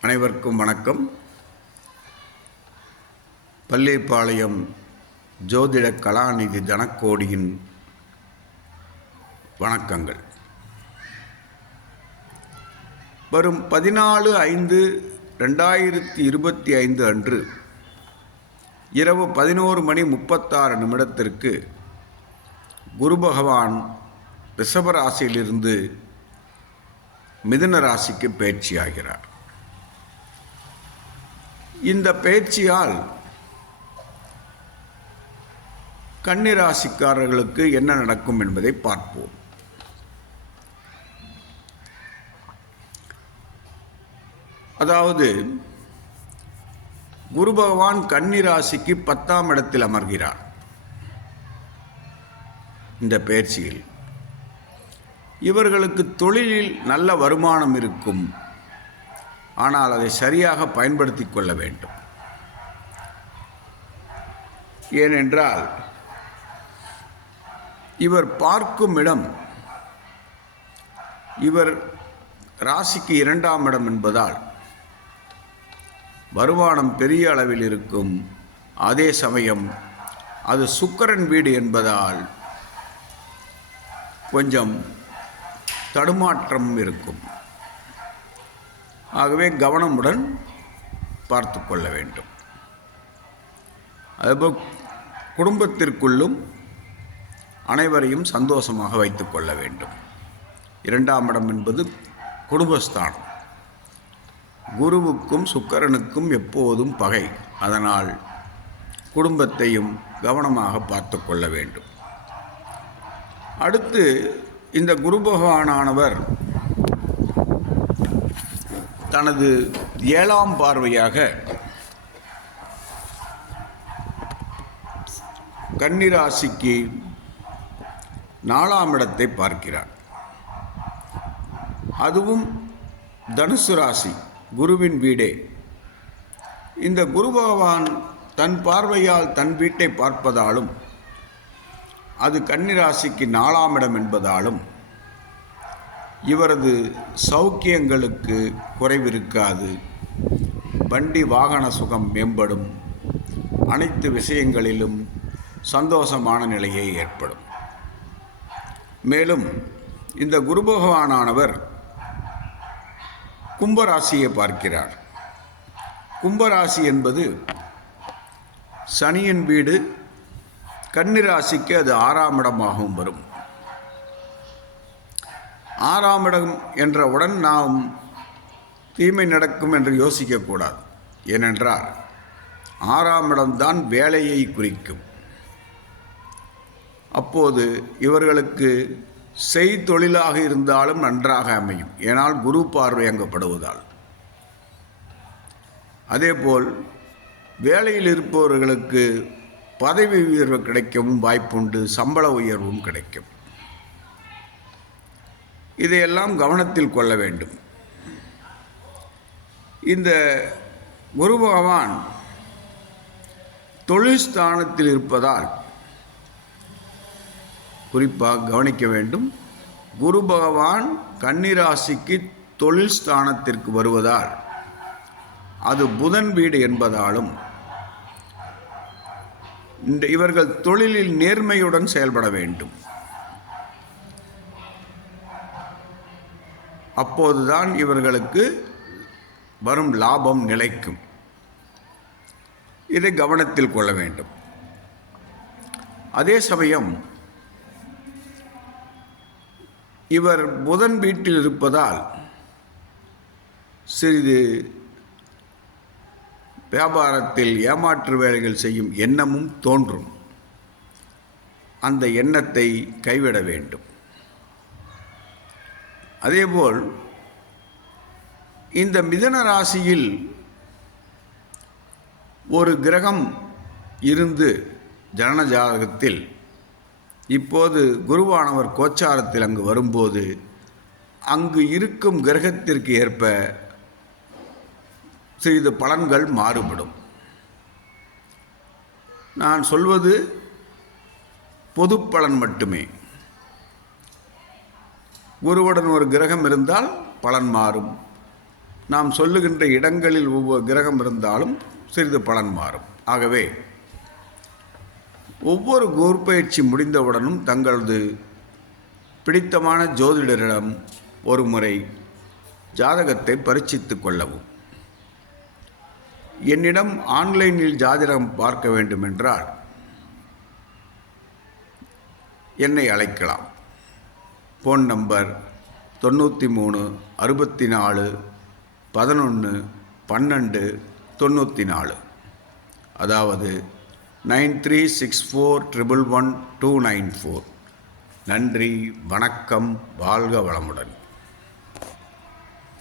அனைவருக்கும் வணக்கம். பள்ளிப்பாளையம் ஜோதிட கலாநிதி தனக்கோடியின் வணக்கங்கள். வரும் பதினாலு ஐந்து ரெண்டாயிரத்தி இருபத்தி ஐந்து அன்று இரவு பதினோரு மணி முப்பத்தாறு நிமிடத்திற்கு குரு பகவான் ரிஷபராசியிலிருந்து மிதுன ராசிக்கு பயிற்சியாகிறார். இந்த பயிற்சியால் கன்னிராசிக்காரர்களுக்கு என்ன நடக்கும் என்பதை பார்ப்போம். அதாவது குரு பகவான் கன்னிராசிக்கு பத்தாம் இடத்தில் அமர்கிறார். இந்த பயிற்சியில் இவர்களுக்கு தொழிலில் நல்ல வருமானம் இருக்கும். ஆனால் அதை சரியாக பயன்படுத்தி கொள்ள வேண்டும். ஏனென்றால் இவர் பார்க்கும் இடம் இவர் ராசிக்கு இரண்டாம் இடம் என்பதால் வருமானம் பெரிய அளவில் இருக்கும். அதே சமயம் அது சுக்கரன் வீடு என்பதால் கொஞ்சம் தடுமாற்றம் இருக்கும். ஆகவே கவனமுடன் பார்த்து கொள்ள வேண்டும். அதுபோல் குடும்பத்திற்குள்ளும் அனைவரையும் சந்தோஷமாக வைத்துக் கொள்ள வேண்டும். இரண்டாம் இடம் என்பது குடும்பஸ்தானம். குருவுக்கும் சுக்கரனுக்கும் எப்போதும் பகை. அதனால் குடும்பத்தையும் கவனமாக பார்த்து கொள்ள வேண்டும். அடுத்து இந்த குரு பகவானானவர் தனது ஏழாம் பார்வையாக கன்னிராசிக்கு நாலாம் இடத்தை பார்க்கிறார். அதுவும் தனுசு ராசி குருவின் வீடே. இந்த குரு பகவான் தன் பார்வையால் தன் வீட்டை பார்ப்பதாலும் அது கன்னிராசிக்கு நாலாம் இடம் என்பதாலும் இவரது சௌக்கியங்களுக்கு குறைவிருக்காது. வண்டி வாகன சுகம் மேம்படும். அனைத்து விஷயங்களிலும் சந்தோஷமான நிலையை ஏற்படும். மேலும் இந்த குரு பகவானானவர் கும்பராசியை பார்க்கிறார். கும்பராசி என்பது சனியின் வீடு கன்னிராசிக்கு அது ஆறாம் இடமாகவும் வரும். ஆறாம் இடம் என்றவுடன் நாம் தீமை நடக்கும் என்று யோசிக்கக்கூடாது. ஏனென்றால் ஆறாம் இடம்தான் வேலையை குறிக்கும். அப்போது இவர்களுக்கு செய்தொழிலாக இருந்தாலும் நன்றாக அமையும். ஏனால் குரு பார்வை அங்கப்படுவதால் அதேபோல் வேலையில் இருப்பவர்களுக்கு பதவி உயர்வு கிடைக்கவும் வாய்ப்புண்டு சம்பள உயர்வும் கிடைக்கும். இதையெல்லாம் கவனத்தில் கொள்ள வேண்டும். இந்த குரு பகவான் தொழில் ஸ்தானத்தில் இருப்பதால் குறிப்பாக கவனிக்க வேண்டும். குரு பகவான் கன்னிராசிக்கு தொழில் ஸ்தானத்திற்கு வருவதால் அது புதன் வீடு என்பதாலும் இந்த இவர்கள் தொழிலில் நேர்மையுடன் செயல்பட வேண்டும். அப்போதுதான் இவர்களுக்கு வரும் லாபம் நிலைக்கும். இதை கவனத்தில் கொள்ள வேண்டும். அதே சமயம் இவர் புதன் வீட்டில் இருப்பதால் சிறிது வியாபாரத்தில் ஏமாற்று வேலைகள் செய்யும் எண்ணமும் தோன்றும். அந்த எண்ணத்தை கைவிட வேண்டும். அதேபோல் இந்த மிதன ராசியில் ஒரு கிரகம் இருந்து ஜனன ஜாதகத்தில் இப்போது குருவானவர் கோச்சாரத்தில் அங்கு வரும்போது அங்கு இருக்கும் கிரகத்திற்கு ஏற்ப சிறிது பலன்கள் மாறுபடும். நான் சொல்வது பொது பலன் மட்டுமே. குருவுடன் ஒரு கிரகம் இருந்தால் பலன் மாறும். நாம் சொல்லுகின்ற இடங்களில் ஒவ்வொரு கிரகம் இருந்தாலும் சிறிது பலன் மாறும். ஆகவே ஒவ்வொரு குரு பயிற்சி முடிந்தவுடனும் தங்களது பிடித்தமான ஜோதிடரிடம் ஒரு முறை ஜாதகத்தை பரீட்சித்து கொள்ளவும். என்னிடம் ஆன்லைனில் ஜாதகம் பார்க்க வேண்டுமென்றால் என்னை அழைக்கலாம். ஃபோன் நம்பர் தொண்ணூற்றி மூணு அறுபத்தி நாலு பதினொன்று பன்னெண்டு தொண்ணூற்றி நாலு அதாவது nine three six four triple one two nine four. நன்றி வணக்கம் வாழ்க வளமுடன்.